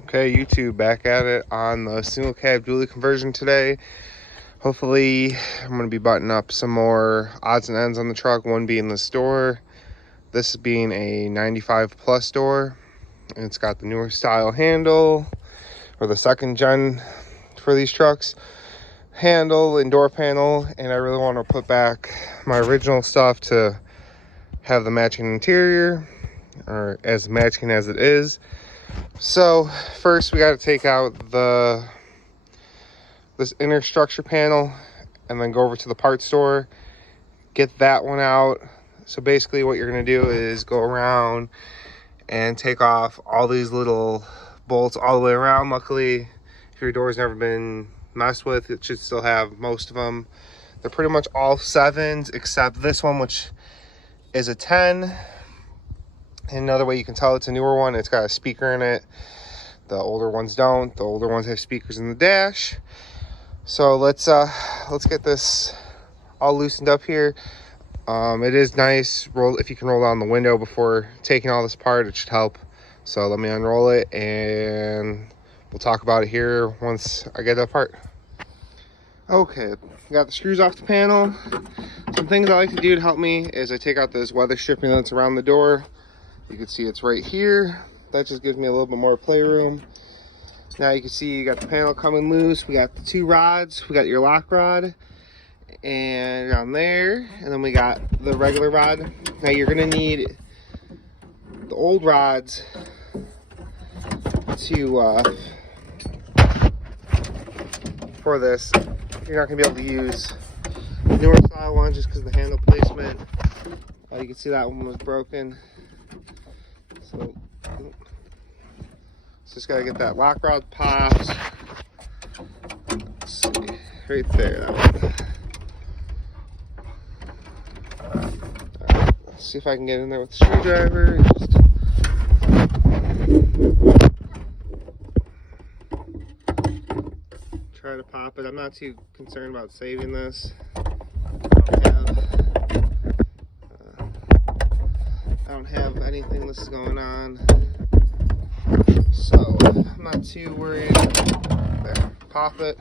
Okay, YouTube, back at it on the single cab dually conversion today. Hopefully, I'm going to be buttoning up some more odds and ends on the truck, one being the door. This being a 95 plus door, and it's got the newer style handle, or the second gen for these trucks. Handle and door panel, and I really want to put back my original stuff to have the matching interior, or as matching as it is. So first we got to take out this inner structure panel and then go over to the parts store, get that one out. So basically what you're going to do is go around and take off all these little bolts all the way around. Luckily, if your door's never been messed with, it should still have most of them. They're pretty much all 7s except this one, which is a 10. And another way you can tell it's a newer one, it's got a speaker in it. The older ones don't. The older ones have speakers in the dash. So let's get this all loosened up here. It is nice if you can roll down the window before taking all this apart. It should help. So let me unroll it and we'll talk about it here once I get it apart. Okay, got the screws off the panel. Some things I like to do to help me is I take out this weather stripping that's around the door. You can see it's right here. That just gives me a little bit more playroom. Now you can see you got the panel coming loose. We got the 2 rods. We got your lock rod and down there, and then we got the regular rod. Now you're gonna need the old rods to for this. You're not gonna be able to use the newer style ones just because of the handle placement. You can see that one was broken. So just gotta get that lock rod popped. Let's see, right there, that one. Right, let's see if I can get in there with the screwdriver. Just try to pop it. I'm not too concerned about saving this. I don't have anything that's going on, so I'm not too worried. There, pop it.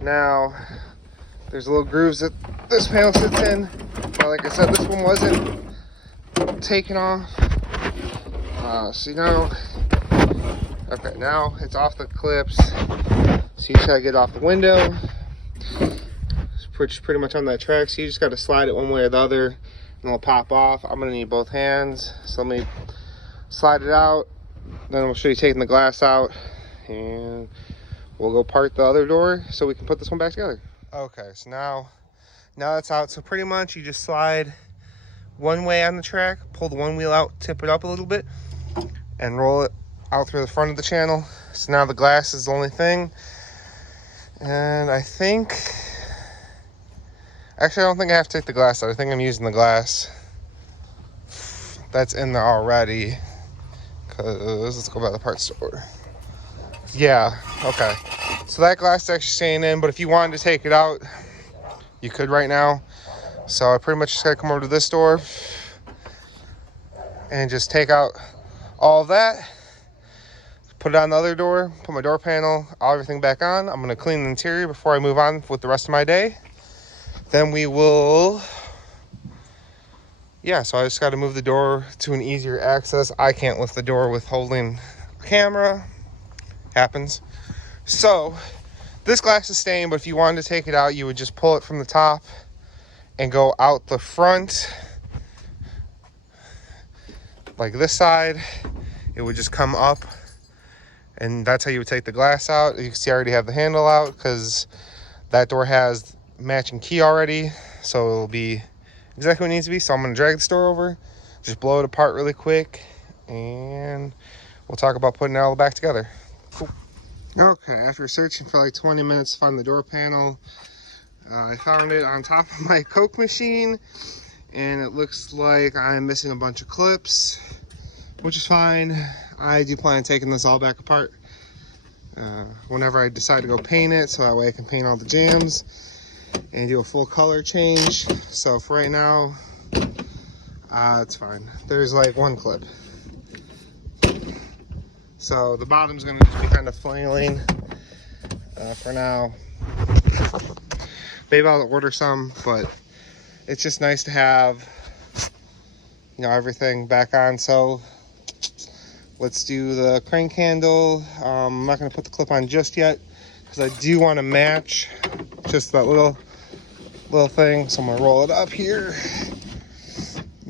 Now there's little grooves that this panel sits in. Now, like I said, this one wasn't taken off. See now, okay, now it's off the clips. So you just gotta get off the window. It's pretty much on that track. So you just gotta slide it one way or the other, and it'll pop off. I'm gonna need both hands, so let me slide it out. Then we'll show you taking the glass out, and we'll go part the other door so we can put this one back together. Okay, so now that's out. So pretty much you just slide one way on the track, pull the one wheel out, tip it up a little bit, and roll it out through the front of the channel. So now the glass is the only thing. And I think, actually I don't think I have to take the glass out. I think I'm using the glass that's in there already. Cause let's go by the parts store. Yeah, okay. So that glass is actually staying in, but if you wanted to take it out, you could right now. So I pretty much just gotta come over to this door and just take out all of that, put it on the other door, put my door panel, everything back on. I'm gonna clean the interior before I move on with the rest of my day. Then we will, yeah, so I just gotta move the door to an easier access. I can't lift the door with holding a camera. Happens. So this glass is staying, but if you wanted to take it out, you would just pull it from the top and go out the front like this side. It would just come up, and that's how you would take the glass out. You can see I already have the handle out because that door has matching key already, so it'll be exactly what it needs to be. So I'm going to drag this door over, just blow it apart really quick, and we'll talk about putting it all back together. Cool. Okay, after searching for like 20 minutes to find the door panel, I found it on top of my Coke machine, and it looks like I'm missing a bunch of clips, which is fine. I do plan on taking this all back apart whenever I decide to go paint it, so that way I can paint all the jams and do a full color change. So for right now, it's fine. There's like one clip. So the bottom's going to just be kind of flailing for now. Maybe I'll order some, but it's just nice to have, you know, everything back on. So let's do the crank handle. I'm not going to put the clip on just yet because I do want to match just that little thing. So I'm going to roll it up here.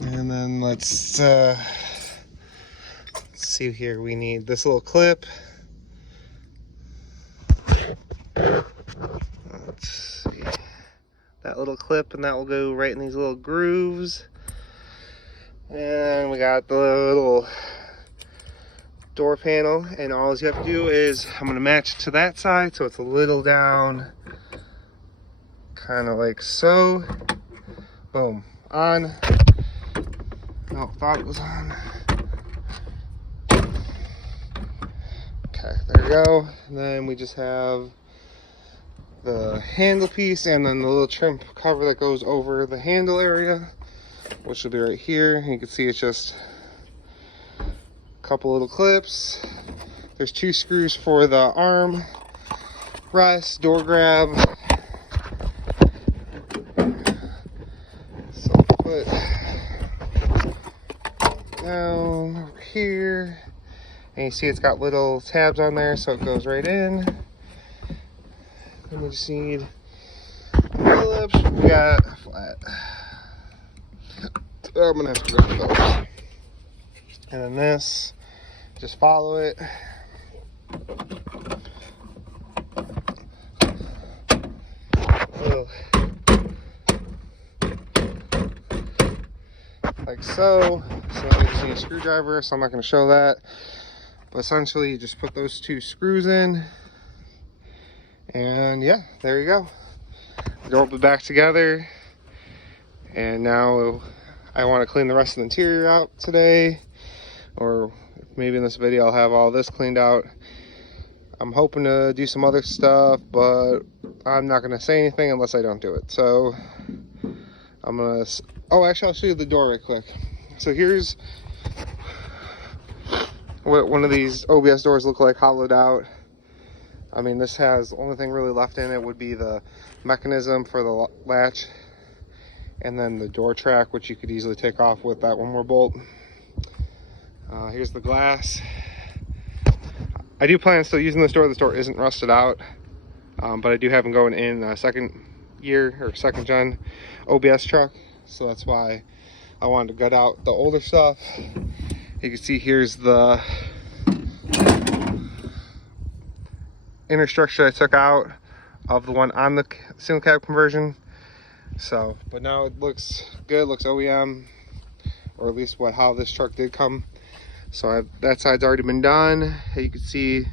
And then let's see here. We need this little clip. Let's see. That little clip, and that will go right in these little grooves. And we got the little door panel, and all you have to do is I'm going to match it to that side so it's a little down, kind of like so. Boom, on. Oh, thought it was on. Okay, there we go. And then we just have the handle piece and then the little trim cover that goes over the handle area, which will be right here. You can see it's just a couple little clips. There's 2 screws for the arm rest, door grab. So put down over here, and you see it's got little tabs on there, so it goes right in. And we just need Phillips. We got a flat. I'm gonna have to grab those. And then this, just follow it. Like so. So we just need a screwdriver, so I'm not going to show that. But essentially, you just put those 2 screws in. And yeah, there you go. The door will be back together. And now I want to clean the rest of the interior out today. Or maybe in this video I'll have all this cleaned out. I'm hoping to do some other stuff, but I'm not going to say anything unless I don't do it. So I'm going to... Oh, actually, I'll show you the door right quick. So here's what one of these OBS doors look like, hollowed out. I mean, this has, the only thing really left in it would be the mechanism for the latch, and then the door track, which you could easily take off with that one more bolt. Here's the glass. I do plan on still using this door. This door isn't rusted out, but I do have them going in a second gen OBS truck. So that's why I wanted to gut out the older stuff. You can see here's the inner structure I took out of the one on the single cab conversion. So, but now it looks good, looks OEM, or at least how this truck did come. So that side's already been done. You can see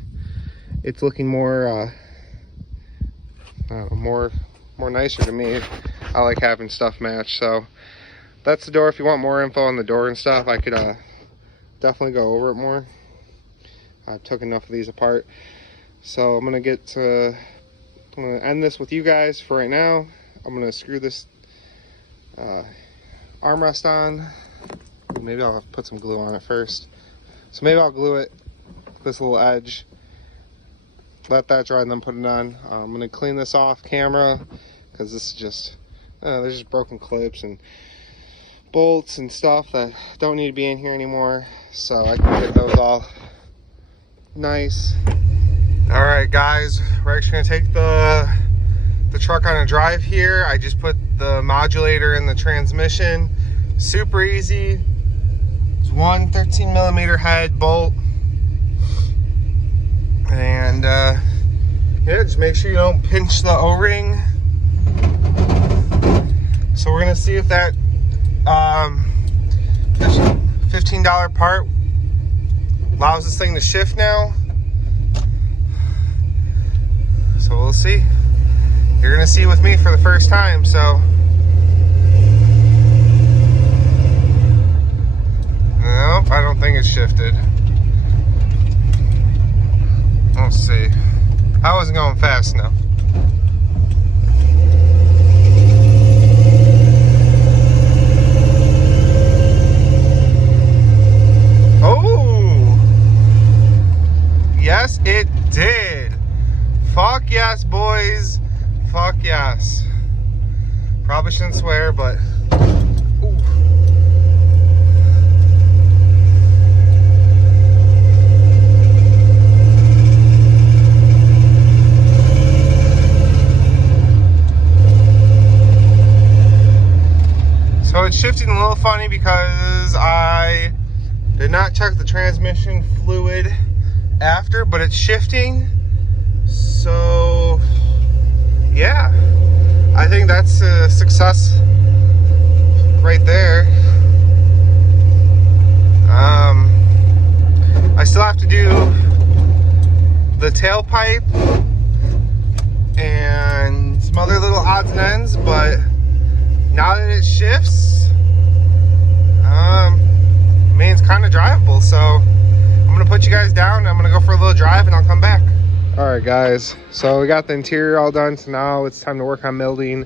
it's looking more, more nicer to me. I like having stuff matched. So that's the door. If you want more info on the door and stuff, I could definitely go over it more. I've took enough of these apart. So I'm gonna end this with you guys for right now. I'm gonna screw this armrest on. Maybe I'll have to put some glue on it first. So maybe I'll glue it, this little edge, let that dry, and then put it on. I'm gonna clean this off camera because this is just, there's just broken clips and bolts and stuff that don't need to be in here anymore. So I can get those all nice. All right, guys, we're actually gonna take the truck on a drive here. I just put the modulator in the transmission. Super easy. It's one 13mm head bolt, and yeah, just make sure you don't pinch the O-ring. So we're gonna see if that $15 part allows this thing to shift now. So we'll see. You're gonna see with me for the first time, so. Nope, I don't think it's shifted. Let's see. I wasn't going fast enough. Oh! Yes, it did. Fuck yes, boys. Fuck yes. Probably shouldn't swear, but ooh. So it's shifting a little funny because I did not check the transmission fluid after, but it's shifting. So yeah, I think that's a success right there. I still have to do the tailpipe and some other little odds and ends, but now that it shifts, I mean, it's kind of drivable. So I'm gonna put you guys down. I'm gonna go for a little drive and I'll come back. All right, guys. So we got the interior all done. So now it's time to work on building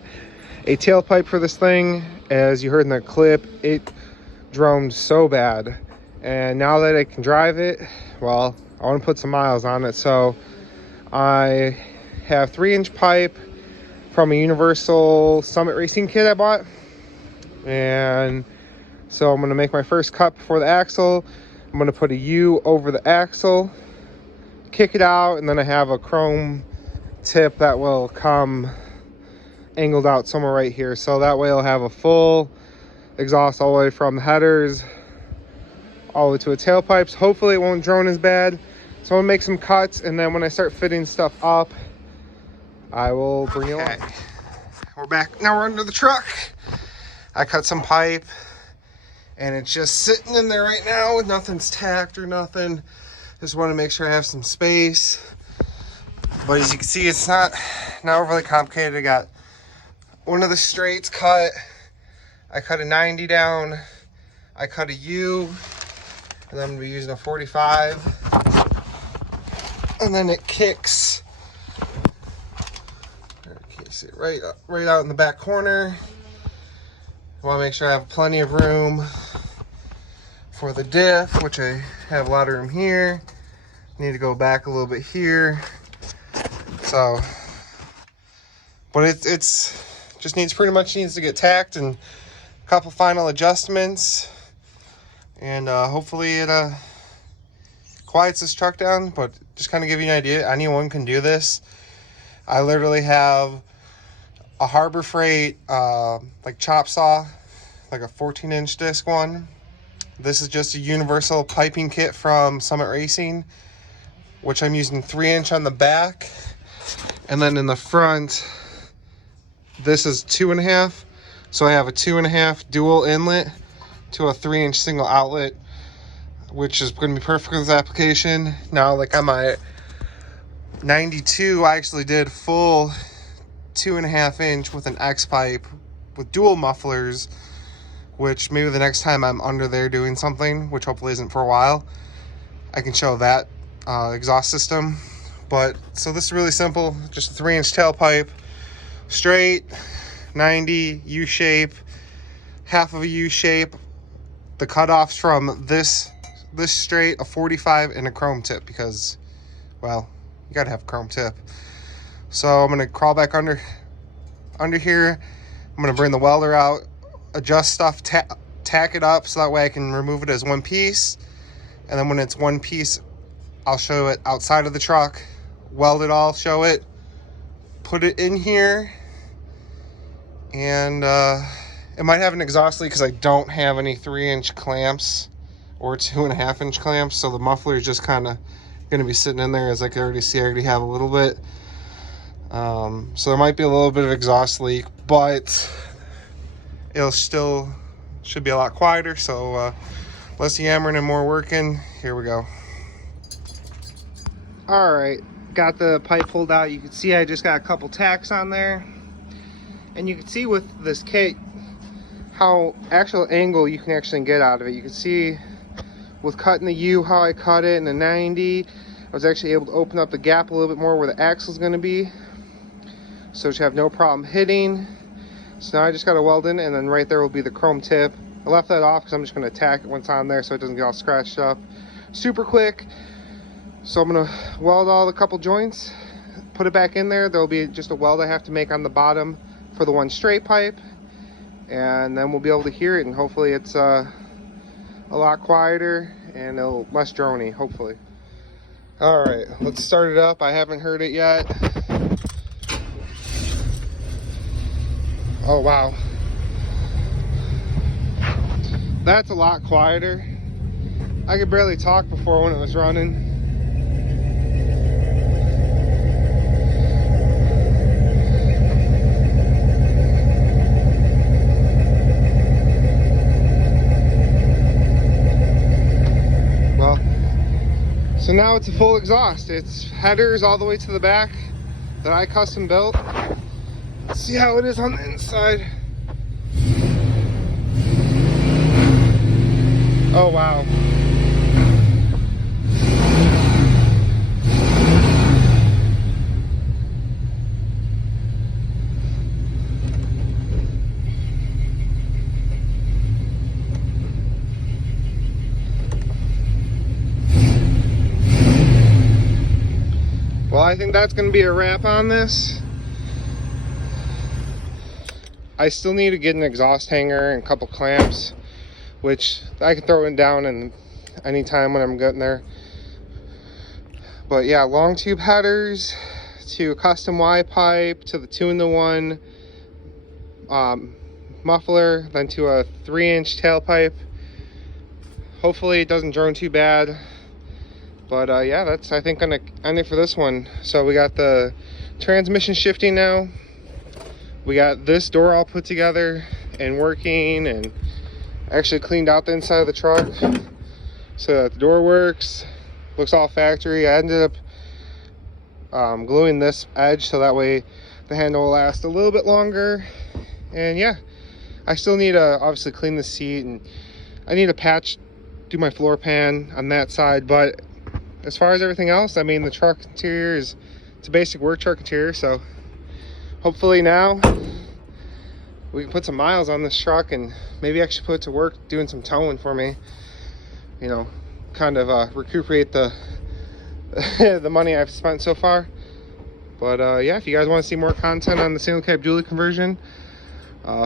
a tailpipe for this thing. As you heard in the clip, it droned so bad. And now that I can drive it, well, I want to put some miles on it. So I have 3-inch pipe from a Universal Summit Racing kit I bought. And so I'm going to make my first cut before the axle. I'm going to put a U over the axle, kick it out, and then I have a chrome tip that will come angled out somewhere right here. So that way I'll have a full exhaust all the way from the headers all the way to the tailpipes. Hopefully it won't drone as bad. So I'm gonna make some cuts, and then when I start fitting stuff up, I will bring you along. We're back. Now we're under the truck. I cut some pipe and it's just sitting in there right now. Nothing's tacked or nothing. Just want to make sure I have some space. But as you can see, it's not overly complicated. I got one of the straights cut. I cut a 90 down. I cut a U. And I'm going to be using a 45. And then it kicks. See, right out in the back corner. I want to make sure I have plenty of room for the diff, which I have a lot of room here. Need to go back a little bit here. So, but it's just needs to get tacked and a couple final adjustments, and hopefully it quiets this truck down. But just kind of give you an idea, anyone can do this. I literally have a Harbor Freight like chop saw, like a 14-inch disc one. This is just a universal piping kit from Summit Racing, which I'm using 3-inch on the back, and then in the front this is 2.5. So I have a 2.5 dual inlet to a 3-inch single outlet, which is going to be perfect for this application. Now, like on my 92, I actually did full 2.5-inch with an X pipe with dual mufflers, which maybe the next time I'm under there doing something, which hopefully isn't for a while, I can show that exhaust system. But so this is really simple, just a 3-inch tailpipe, straight 90 U shape, half of a U shape. The cutoffs from this straight, a 45 and a chrome tip, because, well, you gotta have a chrome tip. So I'm gonna crawl back under here. I'm gonna bring the welder out, adjust stuff, tack it up so that way I can remove it as one piece. And then when it's one piece, I'll show it outside of the truck, weld it all, show it, put it in here, and it might have an exhaust leak because I don't have any 3-inch clamps or 2.5-inch clamps. So the muffler is just kind of going to be sitting in there. As I can already see, I already have a little bit. So there might be a little bit of exhaust leak, but it'll still should be a lot quieter. So less yammering and more working. Here we go. All right, got the pipe pulled out. You can see I just got a couple tacks on there, and you can see with this kit how actual angle you can actually get out of it. You can see with cutting the U how I cut it in the 90. I was actually able to open up the gap a little bit more where the axle is going to be, so you have no problem hitting. So now I just got to weld in, and then right there will be the chrome tip. I left that off because I'm just going to tack it once on there so it doesn't get all scratched up. Super quick, So I'm gonna weld all the couple joints, put it back in there. There'll be just a weld I have to make on the bottom for the one straight pipe, and then we'll be able to hear it, and hopefully it's a lot quieter and less droney, hopefully. All right, let's start it up. I haven't heard it yet. Oh wow, that's a lot quieter. I could barely talk before when it was running. So now it's a full exhaust. It's headers all the way to the back that I custom built. Let's see how it is on the inside. Oh wow. Well, I think that's going to be a wrap on this. I still need to get an exhaust hanger and a couple clamps, which I can throw it down in any time when I'm getting there. But yeah, long tube headers to a custom Y pipe to the 2-in-1 muffler, then to a 3-inch tailpipe. Hopefully it doesn't drone too bad. But yeah, that's, I think, gonna end it for this one. So we got the transmission shifting now. We got this door all put together and working, and actually cleaned out the inside of the truck so that the door works. Looks all factory. I ended up gluing this edge so that way the handle will last a little bit longer. And yeah, I still need to obviously clean the seat, and I need to do my floor pan on that side. But as far as everything else, I mean, the truck interior it's a basic work truck interior, so hopefully now we can put some miles on this truck and maybe actually put it to work doing some towing for me, you know, kind of recuperate the the money I've spent so far. But yeah, if you guys want to see more content on the single cab dually conversion,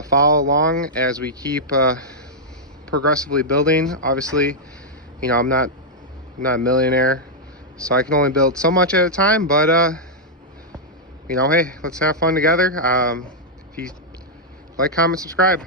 follow along as we keep progressively building. Obviously, you know, I'm not a millionaire, so I can only build so much at a time, but you know, hey, let's have fun together. If you like, comment, subscribe.